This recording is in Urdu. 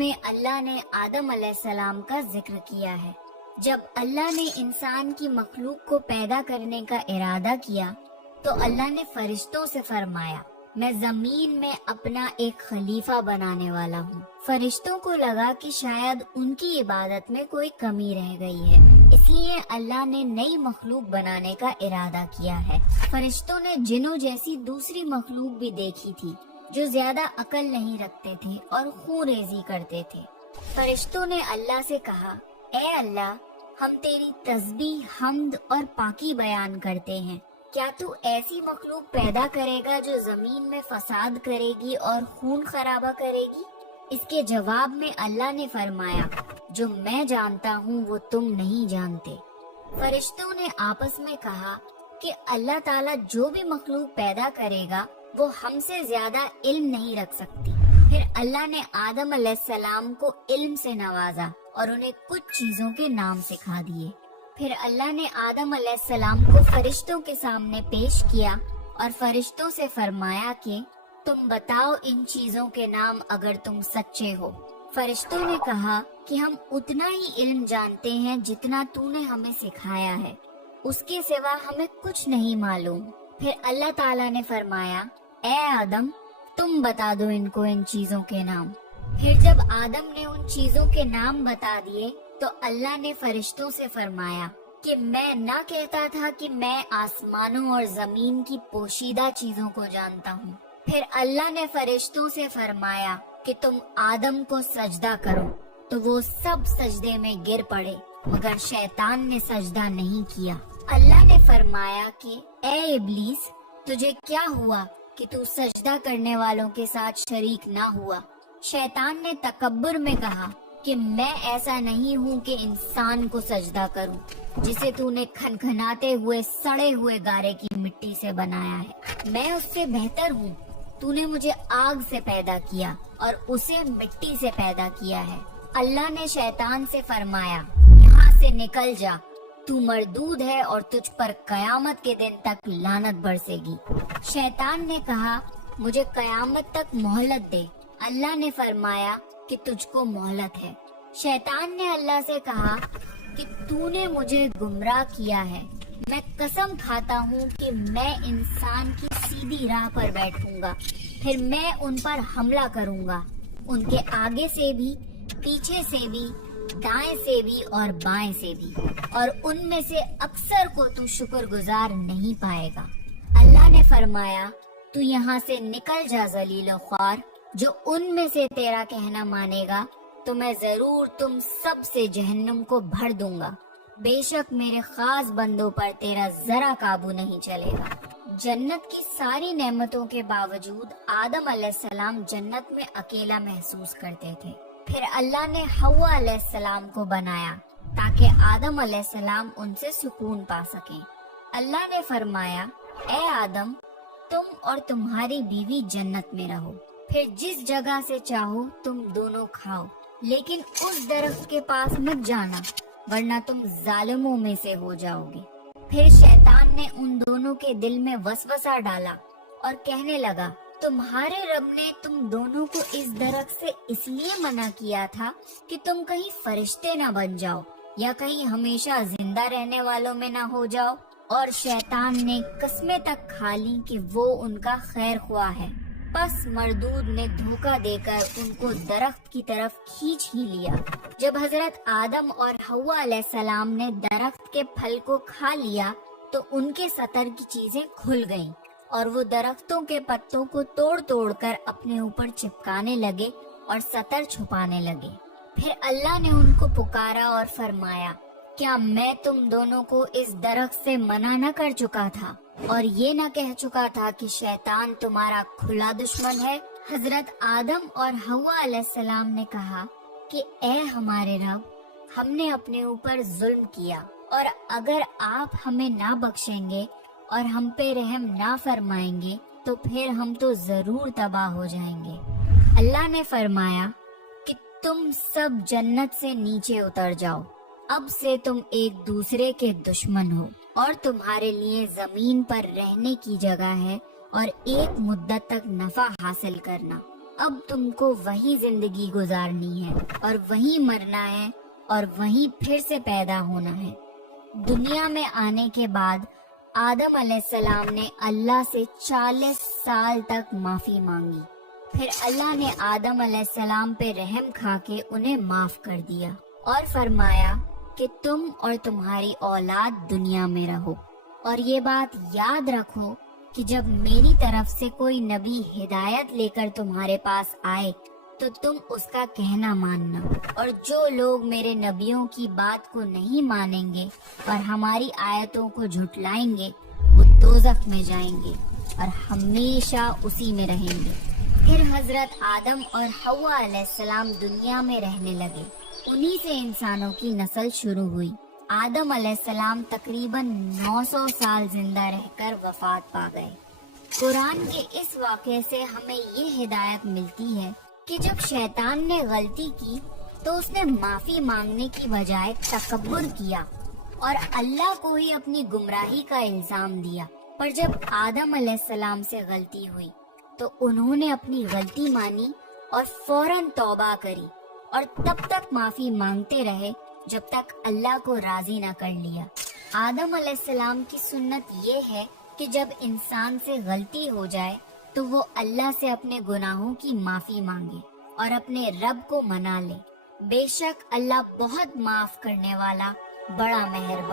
میں اللہ نے آدم علیہ السلام کا ذکر کیا ہے۔ جب اللہ نے انسان کی مخلوق کو پیدا کرنے کا ارادہ کیا تو اللہ نے فرشتوں سے فرمایا میں زمین میں اپنا ایک خلیفہ بنانے والا ہوں۔ فرشتوں کو لگا کہ شاید ان کی عبادت میں کوئی کمی رہ گئی ہے، اس لیے اللہ نے نئی مخلوق بنانے کا ارادہ کیا ہے۔ فرشتوں نے جنوں جیسی دوسری مخلوق بھی دیکھی تھی جو زیادہ عقل نہیں رکھتے تھے اور خون ریزی کرتے تھے۔ فرشتوں نے اللہ سے کہا اے اللہ، ہم تیری تسبیح، حمد اور پاکی بیان کرتے ہیں، کیا تو ایسی مخلوق پیدا کرے گا جو زمین میں فساد کرے گی اور خون خرابہ کرے گی؟ اس کے جواب میں اللہ نے فرمایا جو میں جانتا ہوں وہ تم نہیں جانتے۔ فرشتوں نے آپس میں کہا کہ اللہ تعالیٰ جو بھی مخلوق پیدا کرے گا وہ ہم سے زیادہ علم نہیں رکھ سکتی۔ پھر اللہ نے آدم علیہ السلام کو علم سے نوازا اور انہیں کچھ چیزوں کے نام سکھا دیے۔ پھر اللہ نے آدم علیہ السلام کو فرشتوں کے سامنے پیش کیا اور فرشتوں سے فرمایا کہ تم بتاؤ ان چیزوں کے نام اگر تم سچے ہو۔ فرشتوں نے کہا کہ ہم اتنا ہی علم جانتے ہیں جتنا تو نے ہمیں سکھایا ہے، اس کے سوا ہمیں کچھ نہیں معلوم۔ پھر اللہ تعالیٰ نے فرمایا اے آدم، تم بتا دو ان کو ان چیزوں کے نام۔ پھر جب آدم نے ان چیزوں کے نام بتا دیے تو اللہ نے فرشتوں سے فرمایا کہ میں نہ کہتا تھا کہ میں آسمانوں اور زمین کی پوشیدہ چیزوں کو جانتا ہوں۔ پھر اللہ نے فرشتوں سے فرمایا کہ تم آدم کو سجدہ کرو، تو وہ سب سجدے میں گر پڑے مگر شیطان نے سجدہ نہیں کیا۔ اللہ نے فرمایا کہ اے ابلیس، تجھے کیا ہوا کہ تو سجدہ کرنے والوں کے ساتھ شریک نہ ہوا؟ شیطان نے تکبر میں کہا کہ میں ایسا نہیں ہوں کہ انسان کو سجدہ کروں جسے تو نے کھنکھناتے ہوئے سڑے ہوئے گارے کی مٹی سے بنایا ہے۔ میں اس سے بہتر ہوں، تو نے مجھے آگ سے پیدا کیا اور اسے مٹی سے پیدا کیا ہے۔ اللہ نے شیطان سے فرمایا یہاں سے نکل جا، تو مردود ہے اور تجھ پر قیامت کے دن تک لعنت برسے گی۔ شیطان نے کہا مجھے قیامت تک مہلت دے۔ اللہ نے فرمایا کہ تجھ کو مہلت ہے۔ شیطان نے اللہ سے کہا کہ تو نے مجھے گمراہ کیا ہے، میں قسم کھاتا ہوں کہ میں انسان کی سیدھی راہ پر بیٹھوں گا، پھر میں ان پر حملہ کروں گا، ان کے آگے سے بھی، پیچھے سے بھی، دائیں سے بھی اور بائیں سے بھی، اور ان میں سے اکثر کو تو شکر گزار نہیں پائے گا۔ اللہ نے فرمایا تو یہاں سے نکل جا ذلیل و خوار، جو ان میں سے تیرا کہنا مانے گا تو میں ضرور تم سب سے جہنم کو بھر دوں گا، بے شک میرے خاص بندوں پر تیرا ذرا قابو نہیں چلے گا۔ جنت کی ساری نعمتوں کے باوجود آدم علیہ السلام جنت میں اکیلا محسوس کرتے تھے۔ پھر اللہ نے حوا علیہ السلام کو بنایا تاکہ آدم علیہ السلام ان سے سکون پا سکیں۔ اللہ نے فرمایا اے آدم، تم اور تمہاری بیوی جنت میں رہو، پھر جس جگہ سے چاہو تم دونوں کھاؤ، لیکن اس درخت کے پاس مت جانا ورنہ تم ظالموں میں سے ہو جاؤ گے۔ پھر شیطان نے ان دونوں کے دل میں وسوسہ ڈالا اور کہنے لگا تمہارے رب نے تم دونوں کو اس درخت سے اس لیے منع کیا تھا کہ تم کہیں فرشتے نہ بن جاؤ یا کہیں ہمیشہ زندہ رہنے والوں میں نہ ہو جاؤ۔ اور شیطان نے قسمیں تک کھا لی کہ وہ ان کا خیر خواہ ہے، پس مردود نے دھوکہ دے کر ان کو درخت کی طرف کھینچ ہی لیا۔ جب حضرت آدم اور حوا علیہ السلام نے درخت کے پھل کو کھا لیا تو ان کے سطر کی چیزیں کھل گئیں اور وہ درختوں کے پتوں کو توڑ توڑ کر اپنے اوپر چپکانے لگے اور سطر چھپانے لگے۔ پھر اللہ نے ان کو پکارا اور فرمایا کیا میں تم دونوں کو اس درخت سے منع نہ کر چکا تھا اور یہ نہ کہہ چکا تھا کہ شیطان تمہارا کھلا دشمن ہے؟ حضرت آدم اور حوا علیہ السلام نے کہا کہ اے ہمارے رب، ہم نے اپنے اوپر ظلم کیا، اور اگر آپ ہمیں نہ بخشیں گے اور ہم پہ رحم نہ فرمائیں گے تو پھر ہم تو ضرور تباہ ہو جائیں گے۔ اللہ نے فرمایا کہ تم سب جنت سے نیچے اتر جاؤ، اب سے تم ایک دوسرے کے دشمن ہو، اور تمہارے لیے زمین پر رہنے کی جگہ ہے اور ایک مدت تک نفع حاصل کرنا۔ اب تم کو وہی زندگی گزارنی ہے اور وہی مرنا ہے اور وہی پھر سے پیدا ہونا ہے۔ دنیا میں آنے کے بعد آدم علیہ السلام نے اللہ سے 40 سال تک معافی مانگی، پھر اللہ نے آدم علیہ السلام پہ رحم کھا کے انہیں معاف کر دیا اور فرمایا کہ تم اور تمہاری اولاد دنیا میں رہو، اور یہ بات یاد رکھو کہ جب میری طرف سے کوئی نبی ہدایت لے کر تمہارے پاس آئے تو تم اس کا کہنا ماننا، اور جو لوگ میرے نبیوں کی بات کو نہیں مانیں گے اور ہماری آیتوں کو جھٹلائیں گے وہ دوزخ میں جائیں گے اور ہمیشہ اسی میں رہیں گے۔ پھر حضرت آدم اور حوا علیہ السلام دنیا میں رہنے لگے، انہی سے انسانوں کی نسل شروع ہوئی۔ آدم علیہ السلام تقریباً 900 سال زندہ رہ کر وفات پا گئے۔ قرآن کے اس واقعے سے ہمیں یہ ہدایت ملتی ہے کہ جب شیطان نے غلطی کی تو اس نے معافی مانگنے کی بجائے تکبر کیا اور اللہ کو ہی اپنی گمراہی کا الزام دیا، پر جب آدم علیہ السلام سے غلطی ہوئی تو انہوں نے اپنی غلطی مانی اور فوراً توبہ کری، اور تب تک معافی مانگتے رہے جب تک اللہ کو راضی نہ کر لیا۔ آدم علیہ السلام کی سنت یہ ہے کہ جب انسان سے غلطی ہو جائے تو وہ اللہ سے اپنے گناہوں کی معافی مانگے اور اپنے رب کو منا لے۔ بے شک اللہ بہت معاف کرنے والا، بڑا مہربان۔